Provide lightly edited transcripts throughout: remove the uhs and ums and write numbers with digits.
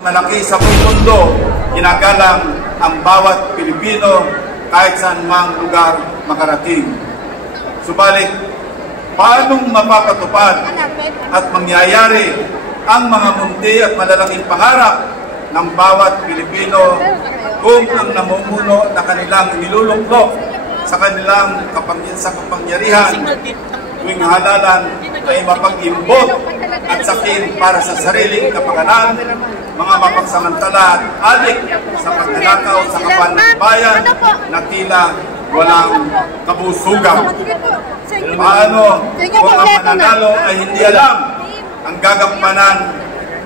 Malaki sa buong mundo, ginagalang ang bawat Pilipino kahit saan mang lugar makarating. Subalit, paanong mapapatupad at mangyayari ang mga munti at malalaking pangarap ng bawat Pilipino kung ang namumuno na kanilang niluluklok sa kanilang kapangyarihan tuwing halalan ay mapag-imbot at sakin para sa sariling kapakanan, mga mapagsamantala at alik sa pagnanakaw sa kapan ng bayan na tila walang kabusugan. Paano kung ang mananalo ay hindi alam ang gagampanan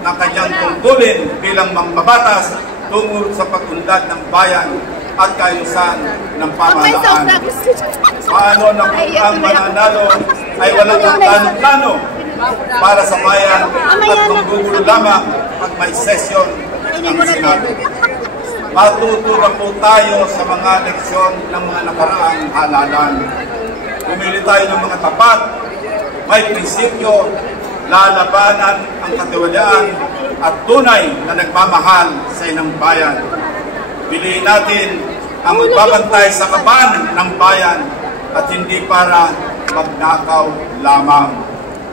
ng kanyang tungkulin bilang mambabatas tungo sa pag-unlad ng bayan at kaayusan ng pamahalaan? Paano na kung ang mananalo ay walang plano para sa bayan at manggugulo lamang pag may sesyon ng Senado? Matuto na po tayo sa mga leksyon ng mga nakaraang halalan. Pumili tayo ng mga tapat, may prinsipyo, lalabanan ang katiwalaan at tunay na nagmamahal sa inang bayan. Piliin natin ang magbabantay sa kaban ng bayan at hindi para magnakaw lamang.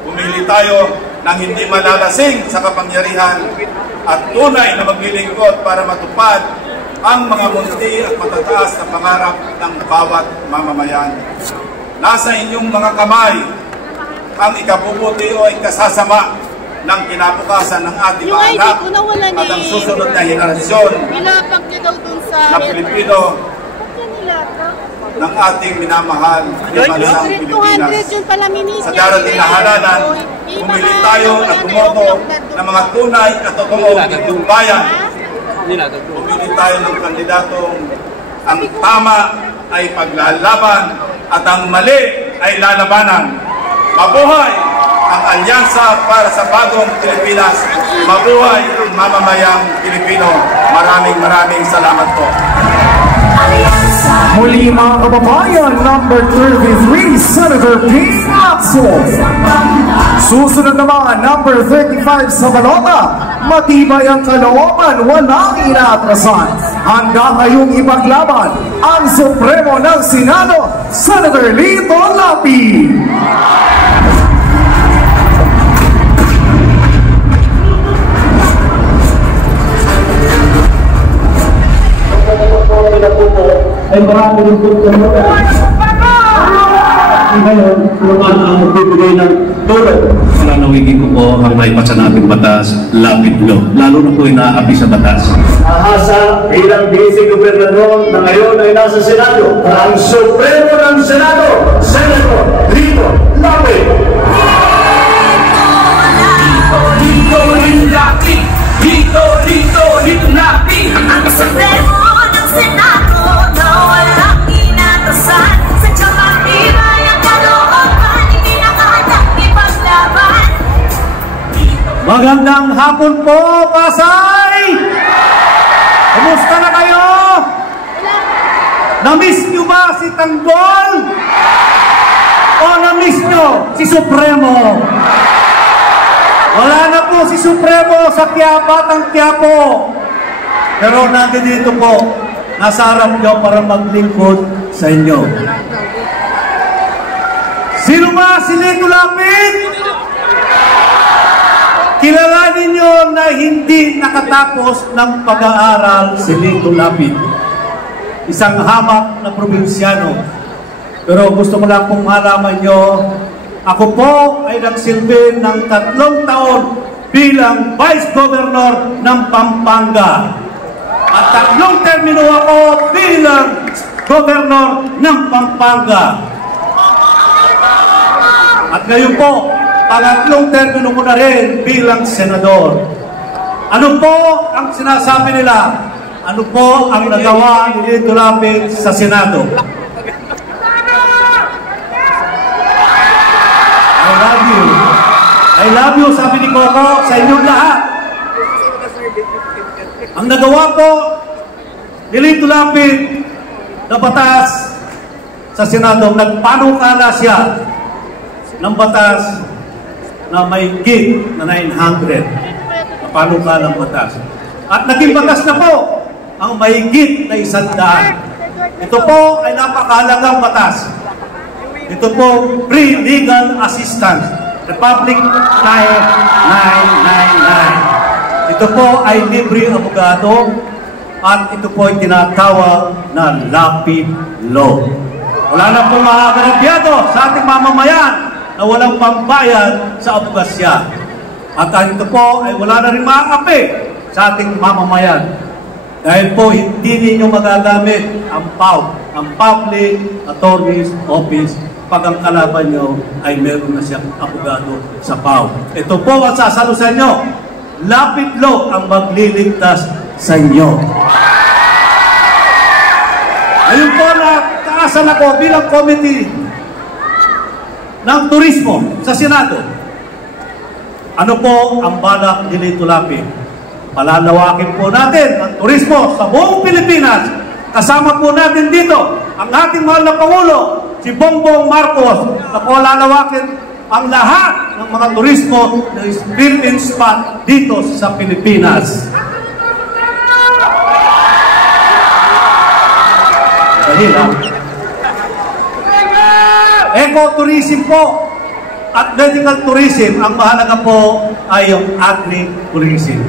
Pumili tayo ng hindi malalasing sa kapangyarihan at tunay na maglilingkod para matupad ang mga munti at matataas na pangarap ng bawat mamamayan. Nasa inyong mga kamay ang ikabubuti o ikasasama ng kinabukasan ng ating mga anak at ang susunod na henerasyon na Pilipino ng ating minamahal na bansang Pilipinas. Sa darating na halalan, pumili tayo at bumoto ng mga tunay at totoong itong bayan. Pumili tayo ng kandidatong ang tama ay paglalaban at ang mali ay lalabanan. Mabuhay ang alyansa para sa bagong Pilipinas. Mabuhay ang mamamayang Pilipino. Maraming salamat po. Muli mga kababayan, number 33, Senator Ping Lacson. Susunod naman, number 35 sa balota. Matibay ang kalooban, walang inaatrasan. Handa kayong ipaglaban ang Supremo ng Senado, Senator Lito Lapid. Ay marami rin po sa mga ngayon, naman ang magbibigay ng tulong. Nanawigin ko po ang naipasa nating batas, Lapid Law. Lalo na po inaapi sa batas. Ahasa bilang Vice-Gobernador na ngayon ay nasa Senado, ang Supremo ng Senado, Senator Lito Lapid. Lito Lapid, Lito Lapid, ang Supremo ng Senado na walang inatasan. Sa tiyamang ibay ang kalooban, hindi nakahatang ipaglaban. Magandang hapon po, Pasay! Kumusta na kayo? Na-miss nyo ba si Tanggol? O na-miss nyo si Supremo? Wala na po si Supremo sa Batang Quiapo. Pero nandito po, nasa harap nyo para maglingkod sa inyo. Sino ba si Lito Lapid? Kilalanin nyo na hindi nakatapos ng pag-aaral si Lito Lapid. Isang hamak na probinsyano. Pero gusto ko lang pong malaman nyo, ako po ay nagsilbi ng 3 taon bilang Vice Governor ng Pampanga. At 3 termino ako bilang Governor ng Pampanga. At ngayon po, 3 termino ko na rin bilang Senador. Ano po ang sinasabi nila? Ano po ang nagawa ni Lito Lapid sa Senado? I love you. I love you, sabi ni Coco, sa inyong lahat. Ang nagawa po ni Lito Lapid na batas sa Senado, nagpanukala siya ng batas na may gig na 900 na panukalang batas. At naging batas na po ang mahigit na 100. Ito po ay napakahalagang batas. Ito po, free legal assistance, Republic 9999. Ito po ay libre abogado at ito po ay tinatawag na lapid law. Wala na pong mga agrabyado sa ating mamamayan na walang pambayad sa abogasya. At ito po ay wala na rin maapi sa ating mamamayan. Dahil po hindi ninyo magagamit ang PAO, ang Public Attorney's Office, pag ang kalaban nyo ay meron na siyang abogado sa PAO. Ito po ang sasalusan nyo. Lapid law ang magliligtas sa inyo. Ayun po na kaasan ako bilang committee ng turismo sa Senado. Ano po ang balak ni Lito Lapid? Palalawakin po natin ang turismo sa buong Pilipinas. Kasama po natin dito ang ating mahal na Pangulo, si Bongbong Marcos, na po lalawakin ang lahat ng mga turismo na Philippine spot dito sa Pilipinas. Dali lang. Eco-tourism po at medical tourism, ang mahalaga po ay yung agri-tourism.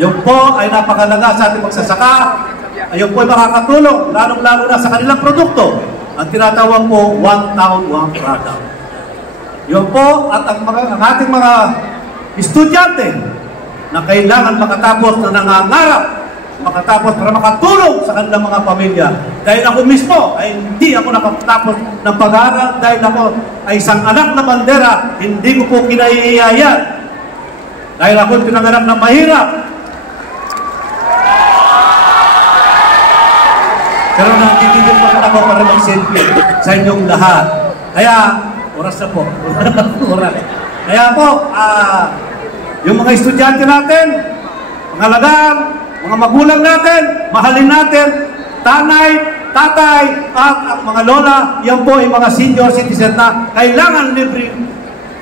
Yung po ay napakalaga sa ating magsasaka. Ayun po ay makakatulong, lalong-lalo na sa kanilang produkto. Ang tinatawag po, one town, one product. Yun po, at ang ating mga estudyante na kailangan makatapos na nangangarap, makatapos para makatulong sa kanilang mga pamilya. Dahil ako mismo ay hindi ako nakatapos ng pag-aaral dahil ako ay isang anak na bandera, hindi ko po kinaiiyayan. Dahil ako pinanganak na mahirap. Pero nagigigil pa rin ako para mag-selfie sa inyong lahat. Kaya, oras na po. Oras. Kaya po, yung mga estudyante natin, mga alagaan, mga magulang natin, mahalin natin, tanay, tatay, at ang mga lola, yan po ay mga senior citizen na kailangan libre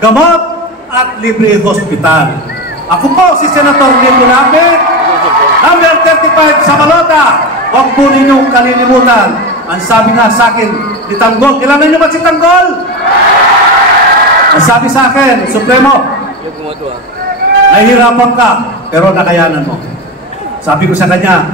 gamot at libre hospital. Ako po si Senator Lito Lapid, number 35 sa Malota. Huwag po ninyong kalilimutan. Ang sabi nga sa akin ni Tanggol, kilala niyo ba si Tanggol? Ang sabi sa akin, Supremo, nahihirapan ka, pero nakayanan mo. Sabi ko sa kanya,